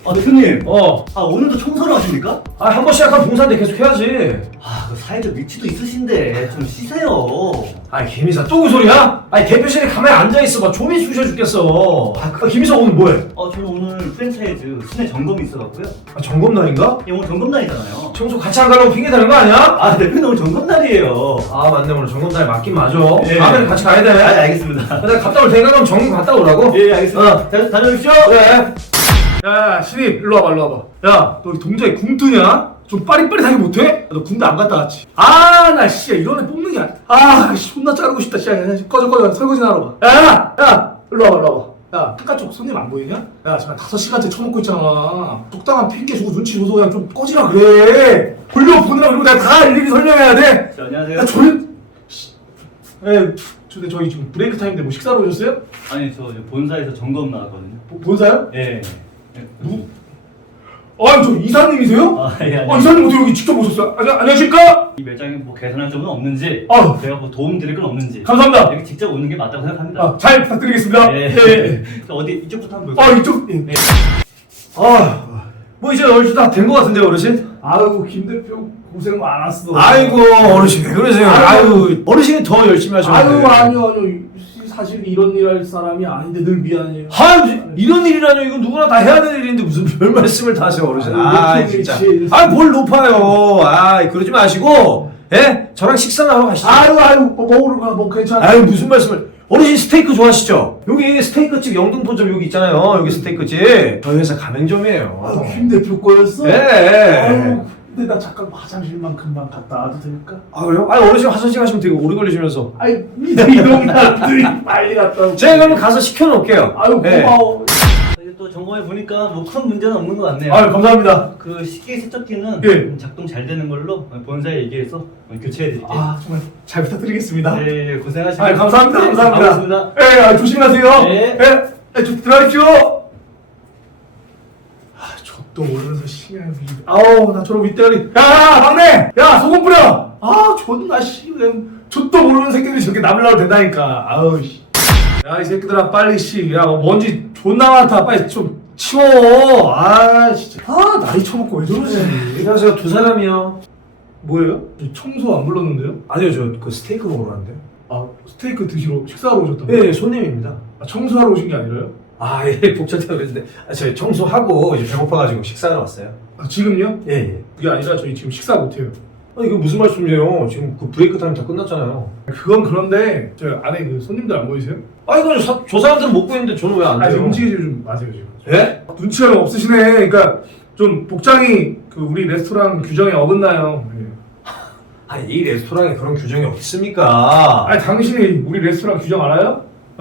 대표님. 오늘도 청소를 하십니까? 한 번 시작하면 봉사인데 계속 해야지. 그 사회적 위치도 있으신데 좀 쉬세요. 김이사 또 그 소리야? 대표실에 가만히 앉아있어 봐. 좀이 쑤셔 죽겠어. 김이사 오늘 뭐해? 저는 오늘 프랜차이즈 순회 점검이 있어갖고요. 점검날인가? 예, 오늘 점검날이잖아요. 청소 같이 안 가려고 핑계 대는 거 아니야? 대표님 오늘 점검날이에요. 맞네, 오늘 점검날 맞긴 맞아. 예. 다음에는 같이 가야 돼. 알겠습니다. 내가 갔다 올 테니까 그럼 점검 갔다 오라고? 예, 알겠습니다. 다녀오십시오. 그래. 야, 신입, 일로 와봐. 야, 너 동작이 궁뜨냐? 좀 빠릿빠릿하게 못해? 너 군대 안 갔다 왔지? 나 씨야, 이런 애 뽑는 게 아니야. 존나 자르고 싶다, 씨야. 꺼져. 설거지나 하러 가. 야, 일로 와봐. 야, 창가 쪽 손님 안 보이냐? 야, 지금 5시간째 처먹고 있잖아. 적당한 핑계 주고 눈치 줘서 그냥 좀 꺼지라 그래. 돌려보느라 그러고 내가 다 일일이 설명해야 돼. 안녕하세요. 야, 근데 저희 지금 브레이크 타임인데 뭐 식사로 오셨어요? 아니, 저 본사에서 점검 나왔거든요. 본사요? 예. 누구? 저 이사님이세요? 예. 이사님 어떻게 여기 직접 오셨어요? 안녕하십니까? 이 매장에 뭐 개선할 점은 없는지, 제가 뭐 도움 드릴 건 없는지. 감사합니다. 여기 직접 오는 게 맞다고 생각합니다. 잘 부탁드리겠습니다. 예. 어디 이쪽부터 한번 볼까요? 이쪽. 예. 뭐 이제 얼추 다 된 거 같은데, 어르신? 김 대표 고생 많았어. 아이고, 어르신 왜 그러세요? 어르신이 더 열심히 하셨는데. 아니요. 사실 이런 일 할 사람이 아닌데 늘 미안해요. 이런 일이라뇨. 이건 누구나 다 해야 될 일인데 무슨 별 말씀을 다 하세요, 어르신. 진짜. 그렇지. 뭘 높아요. 그러지 마시고, 저랑 식사나 하러 가시죠. 먹으러 가. 뭐 괜찮아. 무슨 말씀을. 어르신 스테이크 좋아하시죠? 여기 스테이크집 영등포점 여기 있잖아요. 여기 스테이크집. 저희 회사 가맹점이에요. 김 대표 거였어? 네. 근데 나 잠깐 화장실만 금방 갔다 와도 될까? 그래요? 어르신 화장실 가시면 되게 오래 걸리시면서. 이동 사람들이 빨리 갔다 오고. 제가 그러면 가서 시켜놓을게요. 고마워. 또 점검해 보니까 뭐 큰 문제는 없는 것 같네요. 감사합니다. 그 식기 세척기는 예. 작동 잘 되는 걸로 본사에 얘기해서 교체해 드릴게요. 정말 잘 부탁드리겠습니다. 네, 고생하십니다. 감사합니다. 반갑습니다. 조심하세요. 네. 들어가십시오. 족도 모르면서 시간이. 나처럼 윗대가리. 야, 막내! 야, 소금 뿌려! 존나 그냥 족도 모르는 새끼들이 저렇게 남으려고 된다니까. 야, 이 새끼들아, 빨리 먼지 존나 많다. 빨리 좀 치워. 진짜. 나이 처먹고 왜 저러지? 안녕하세요. 두 사람이요. 뭐예요? 청소 안 불렀는데요? 아니요, 저 그 스테이크 먹으러 왔는데. 스테이크 드시러 식사하러 오셨다고요? 네, 손님입니다. 청소하러 오신 게 아니라요? 복잡해서 그랬는데. 저희 청소하고 이제 배고파가지고 식사하러 왔어요. 지금요? 예. 그게 아니라 저희 지금 식사 못해요. 이거 무슨 말씀이에요? 지금 그 브레이크 타임 다 끝났잖아요. 그건 그런데 저 안에 그 손님들 안 보이세요? 이거 저 사람들은 못 보이는데 저는 왜 안 돼요? 움직이지 좀 마세요 지금. 예? 눈치가 좀 없으시네. 그러니까 좀 복장이 그 우리 레스토랑 규정에 어긋나요. 이 레스토랑에 그런 규정이 어디 있습니까? 당신이 우리 레스토랑 규정 알아요?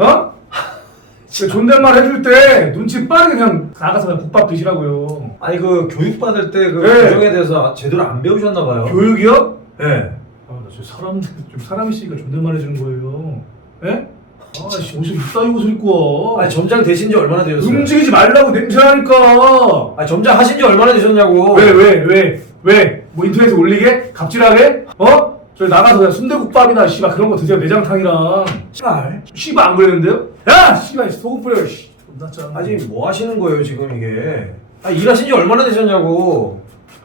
존댓말 해줄 때 눈치 빠르게 그냥 나가서 그냥 국밥 드시라고요. 그 교육받을 때 그 네. 규정에 대해서 제대로 안 배우셨나 봐요. 교육이요? 예. 나 저 사람들 좀 사람 있으니까 존댓말 해주는 거예요. 예? 옷을 이따위 옷을 입고 와. 점장 되신 지 얼마나 되셨어요? 움직이지 말라고 냄새나니까. 점장 하신 지 얼마나 되셨냐고. 왜? 뭐 인터넷에 올리게? 갑질하게? 저기 나가서 그냥 순대국밥이나 그런 거 드세요. 내장탕이랑. 씨발 안 그랬는데요? 야! 씨발 소금 뿌려. 존나 짠. 지금 뭐 하시는 거예요 지금 이게? 일하신 지 얼마나 되셨냐고.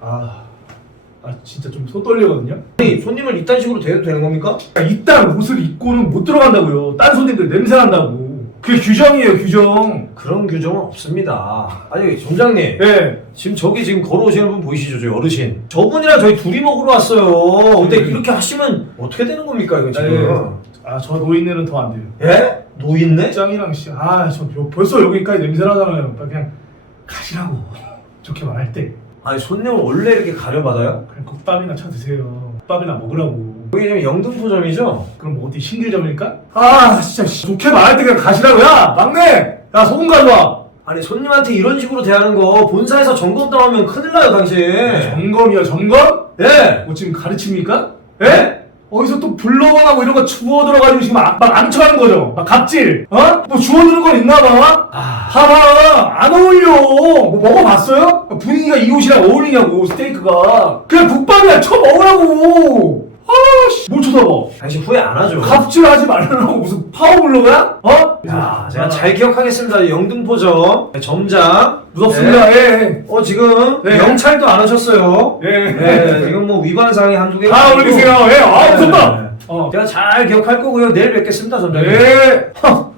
진짜 좀 손 떨리거든요? 손님을 이딴 식으로 대해도 되는 겁니까? 이딴 옷을 입고는 못 들어간다고요. 딴 손님들 냄새 난다고. 그게 규정이에요, 규정. 그런 규정은 없습니다. 점장님. 예. 지금 걸어오시는 분 보이시죠? 저희 어르신. 저분이랑 저희 둘이 먹으러 왔어요. 근데 이렇게 하시면 어떻게 되는 겁니까, 이거 지금? 저 노인네는 더 안 돼요. 예? 노인네? 짱이랑 저 벌써 여기까지 냄새 나잖아요. 그냥 가시라고. 좋게 말할 때. 손님을 원래 이렇게 가려받아요? 그냥 국밥이나 차 드세요. 국밥이나 먹으라고. 여기 지금 영등포점이죠? 그럼 뭐 어디 신길점일까? 진짜 좋게 말할 때 그냥 가시라고. 야, 막내! 야, 소금 가져와. 손님한테 이런 식으로 대하는 거 본사에서 점검 당하면 큰일 나요, 당신. 점검이야, 점검? 예. 뭐 지금 가르칩니까? 예? 어디서 또 블로거나 뭐 이런 거 주워 들어가지고 지금 막 앙쳐하는 거죠? 막 갑질? 뭐 주워 들은 건 있나 봐? 봐봐, 안 어울려. 뭐 먹어봤어요? 분위기가 이 옷이랑 어울리냐고, 스테이크가. 그냥 국밥이랑 쳐 먹으라고. 아씨 뭘 쳐다봐. 당신 후회 안 하죠? 갑질하지 말라고 무슨 파워블로그야? 어? 야, 제가 잘 기억하겠습니다. 영등포점 점장 무섭습니다. 네. 예. 지금 네. 경찰도 안 하셨어요. 예. 네, 지금 뭐 위반 사항이 한두 개. 다 올리세요. 예. 아 무섭다. 제가 잘 기억할 거고요. 내일 뵙겠습니다, 점장님. 예.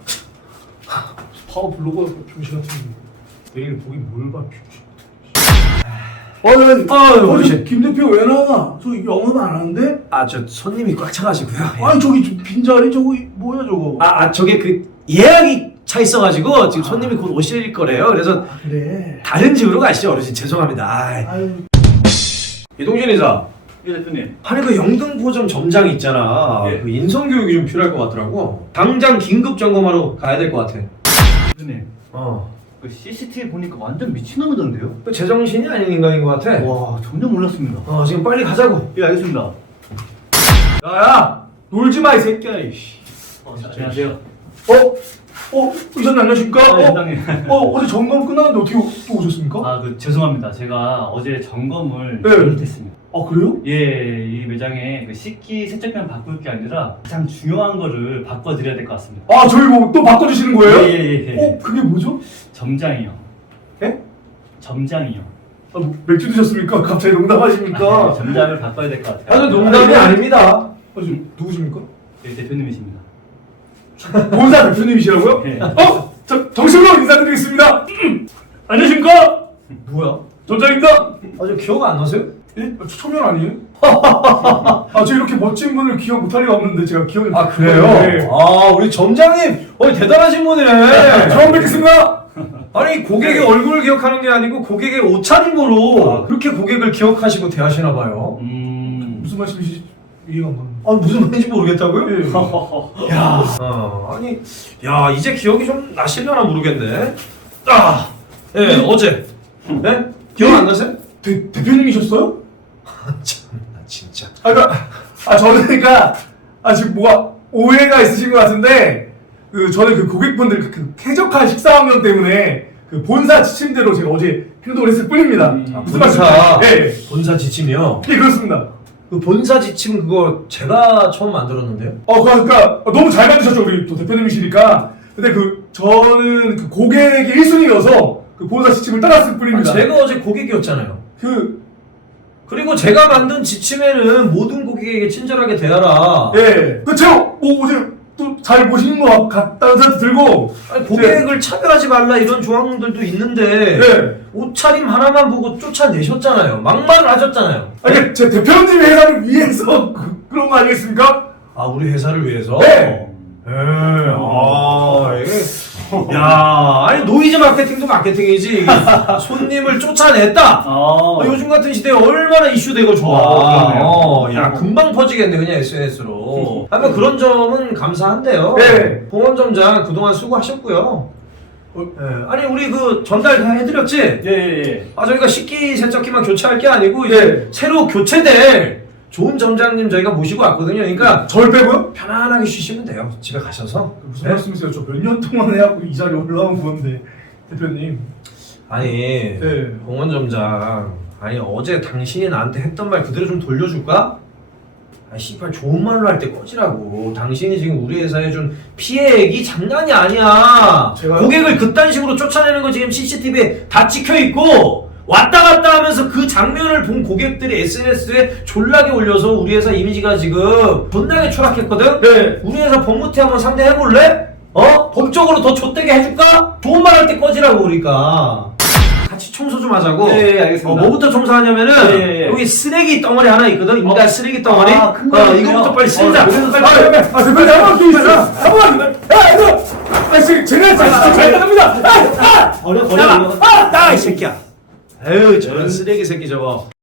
파워블로그 병신 같은 거. 내일 보긴 뭘 봐. 어르신. 김 대표 왜 나와? 저 영업 안 하는데? 아, 저 손님이 꽉 차가지고요. 아니 저기 좀 빈자리 저거 뭐야 저거? 저게 그 예약이 차 있어가지고 지금 손님이 곧 오실 거래요. 그래서 그래. 다른 집으로 가시죠, 어르신. 죄송합니다. 아이. 아유. 이동준 이사. 예 대표님. 아니 그 영등포점 점장 있잖아. 예. 그 인성 교육이 좀 필요할 것 같더라고. 당장 긴급 점검하러 가야 될 것 같아. 대표님. 어. 그 CCTV 보니까 완전 미친놈이던데요? 그 제정신이 아닌 인간인 것 같아. 와 전혀 몰랐습니다. 지금 빨리 가자고. 예 알겠습니다. 야야 놀지 마 이 새끼야 이씨. 안녕하세요. 이사님 안녕하십니까? 아, 원장님. 어제 점검 끝났는데 어떻게 또 오셨습니까? 아 그 죄송합니다. 제가 어제 점검을 네. 잘못했습니다. 그래요? 예, 이 매장에 그 식기 세척기만 바꿀 게 아니라 가장 중요한 거를 바꿔드려야 될 것 같습니다. 저희 뭐 또 바꿔주시는 거예요? 예. 그게 뭐죠? 점장이요. 예? 점장이요. 뭐 맥주 드셨습니까? 갑자기 농담하십니까? 점장을 바꿔야 될 것 같아요. 농담이 아닙니다. 누구십니까? 예, 대표님이십니다. 본사 대표님이시라고요? 예. 정식으로 인사드리겠습니다. 안녕하십니까? 뭐야? 점장입니다. 저 기억 안 나세요? 예? 저 초면 아니에요? 저 이렇게 멋진 분을 기억 못할 리가 없는데 제가 기억이 그래요? 네. 우리 점장님, 대단하신 분이네. 처음 뵙겠습니다. 아니 고객의 얼굴을 기억하는 게 아니고 고객의 옷차림으로 그렇게 고객을 기억하시고 대하시나 봐요. 무슨 말씀이신지 이해가 안 가는데. 무슨 말인지 모르겠다고요? 예. 야, 이제 기억이 좀 나시려나 모르겠네. 어제. 네? 기억 안 나세요? 대표님이셨어요? 참나 진짜. 저는 지금 뭐가 오해가 있으신 것 같은데 저는 그 고객분들 그 쾌적한 식사 환경 때문에 그 본사 지침대로 제가 어제 행동을 했을 뿐입니다. 무슨 말씀이세요? 예. 본사 지침이요? 예, 그렇습니다. 그 본사 지침 그거 제가 처음 만들었는데요? 그러니까 너무 잘 만드셨죠, 우리 또 대표님이시니까. 근데 저는 그 고객이 1순위여서 그 본사 지침을 따랐을 뿐입니다. 제가 어제 고객이었잖아요. 그리고 제가 만든 지침에는 모든 고객에게 친절하게 대하라. 예. 제가 어제 또 잘 보시는 것 같다는 생각도 들고. 고객을 차별하지 말라 이런 조항들도 있는데 네. 옷차림 하나만 보고 쫓아내셨잖아요. 막말을 하셨잖아요. 제 대표님의 회사를 위해서 그런 거 아니겠습니까? 우리 회사를 위해서? 네. 아니 노이즈 마케팅도 마케팅이지. 이게 손님을 쫓아냈다. 요즘 같은 시대에 얼마나 이슈되고 좋아. 금방 퍼지겠네 그냥 SNS로. 그런 점은 감사한데요. 네. 봉원 점장 그동안 수고하셨고요. 아니 우리 그 전달 다 해드렸지? 예. 저희가 식기 세척기만 교체할 게 아니고 이제 새로 교체될 좋은 점장님 저희가 모시고 왔거든요. 그러니까 절 빼고요? 편안하게 쉬시면 돼요. 집에 가셔서. 무슨 말씀이세요? 저 몇 년 동안 해갖고 이 자리에 올라온 건데 대표님. 봉원 점장. 어제 당신이 나한테 했던 말 그대로 좀 돌려줄까? 씨발 좋은 말로 할 때 꺼지라고. 당신이 지금 우리 회사에 준 피해액이 장난이 아니야. 고객을 그딴 식으로 쫓아내는 거 지금 CCTV에 다 찍혀있고 왔다 갔다 하면서 그 장면을 본 고객들이 SNS에 졸라게 올려서 우리 회사 이미지가 지금 존나게 추락했거든? 네. 우리 회사 법무팀 한번 상대해볼래? 법적으로 더 좆되게 해줄까? 좋은 말 할 때 꺼지라고 그러니까. 같이 청소 좀 하자고. 네, 알겠습니다. 뭐부터 청소하냐면은 네. 여기 쓰레기 덩어리 하나 있거든? 인간 쓰레기 덩어리? 큰 거 있네요. 이거부터 빨리 쓸자. 대표님 한번 더 있어. 한번. 제가 잘 따릅니다. 버려. 이 새끼야. 저런 쓰레기 새끼 저거.